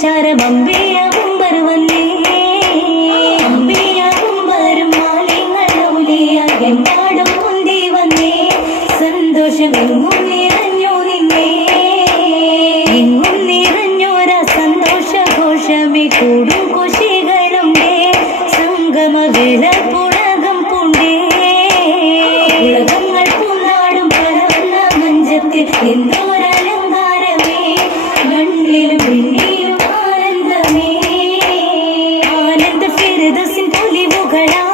ശരമമ്പേ അമ്പർ വന്നേ വിളപ്പുളകം പൂണ്ടേ ഉലകങ്ങൾ പൂനാടും പരന്ന മഞ്ചത്തിൽ എന്തോരലങ്കാരമേ മണ്ണിലും പിന്നെയും ആനന്ദമേ ആനന്ദ ഫിർദൗസിൻ പൊലിവുകളാ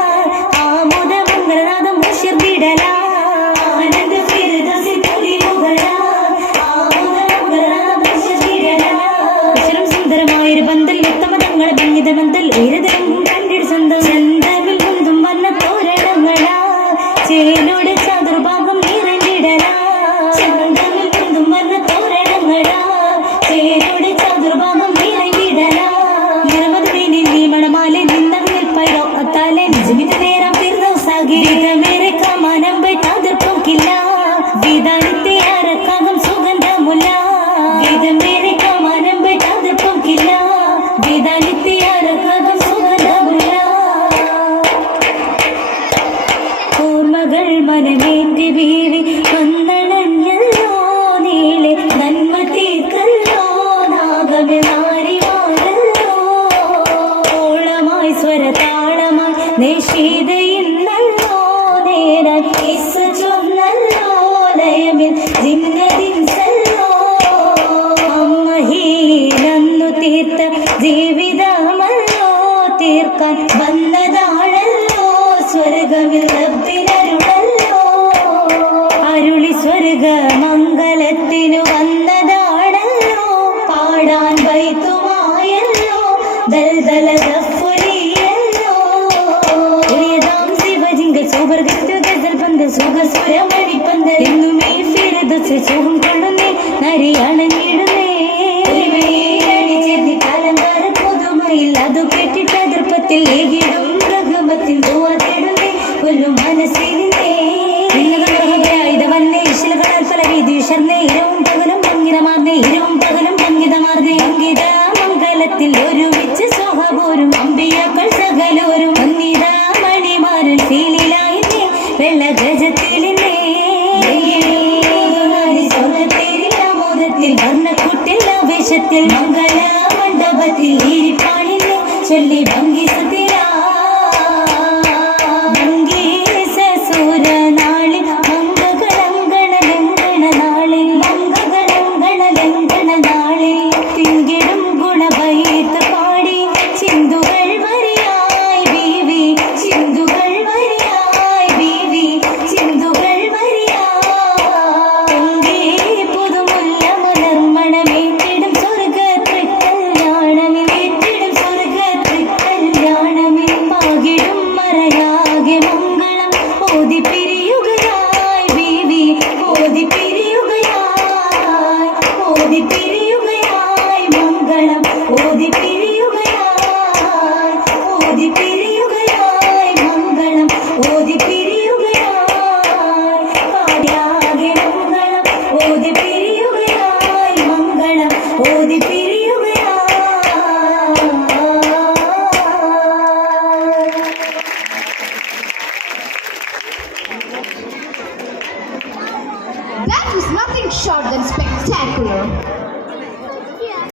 ആമോദ മംഗളനാദം ഉശിർവിടലാ ആനന്ദ ഫിർദൗസിൻ പൊലിവുകളാ ആമോദ മംഗളനാദം ഉശിർവിടലാ ഉശിരും സുന്ദരമായൊരു ബന്ധൽ ഉത്തമതങ്ങൾ ഭംഗിത ബന്ധൽ ഉയരതരം കണ്ടിട് സ്വന്തം ചന്തമിൽ മുന്തും വന്ന തോരണങ്ങളാ ചേലോട് ചതുർഭാഗം നിറഞ്ഞിടലാ ചന്തമിൽ മുന്തും വന്ന തോരണങ്ങളാ ചേലോട് ചതുർഭാഗം നിറഞ്ഞിടലാ നിറമതുമേനിൽ നീ മണമാലെ നിന്നങ്ങിൽ പൈറോ അത്താലെ നിജമിത നേരം ഫിർദൗസാകി മേരെ കമാനം ബൈതാദർ പോക്കില്ല വിധാനത്തെ അരക്കാകം സുഗന്ധമുല്ല വിധം മേരെ കമാനം ബൈതാദർ പോക്കില്ല വിധാനത്തെ അരക്കാകം സുഗന്ധമുല്ല ഓർമ്മകൾ മനമേന്റെ വീവി വന്നണഞ്ഞല്ലോ നീളെ നന്മ തീർക്കല്ലോ നാഗമേ മാറിവാണല്ലോ ഓളമായി സ്വരതാളമായി നിശീതയിന്നല്ലോ നേരാൻ ഇസ് ചൊന്നല്ലോ ലയമിൽ ജിന്നതിൻസല്ലോ അമ്മഹീനന്നു തീർത്ത ജീവിതമല്ലോ തീർക്കാൻ വന്നതാണല്ലോ സ്വർഗമിൽ റബ്ബിനരുളല്ലോ അരുളി സ്വർഗ മംഗളത്തിനു വന്നതാണല്ലോ പാടാൻ ബൈത്തുമായല്ലോ ദൽദല ദഫുലിയല്ലോ ഏതാം ശിവജിംഗ സുവർഗത്തു ഗസൽ പന്ത് സുഖസുരമണിപ്പന്ത് എന്നുമേ ഫിർദൗസ് സുഖം കൊള്ളുന്നേ നരി അണഞ്ഞിടുന്നേ അലങ്കാര പുതുമയിൽ അതു കേട്ടിട്ട് അതിർപ്പത്തിൽ ഏകിടും മൃഗമത്തിൽ തേടുന്നേ കൊല്ലും മനസ്സിലിന്നേ ഇതവന്നേ ഇശലുകളാൽ പല വീതി വിശർന്നേ ഇരവും പകലും ഭംഗിതമാർന്നേ ഇരവും പകലും ഭംഗിതമാർന്നേ അങ്കിത മംഗലത്തിൽ ഒരുമിച്ച് സ്വഹപോരും അമ്പിയാക്കൾ സകലോരും ഒന്നിത മണിമാരൻ ഫീലിലായിന്നേ വെള്ള ഗജത്തിലിന്നേ വർണ്ണക്കുട്ടിൽ ആവേശത്തിൽ മംഗള മണ്ഡപത്തിൽ ഇരിപ്പാണിന്നെ ചൊല്ലി ഭംഗി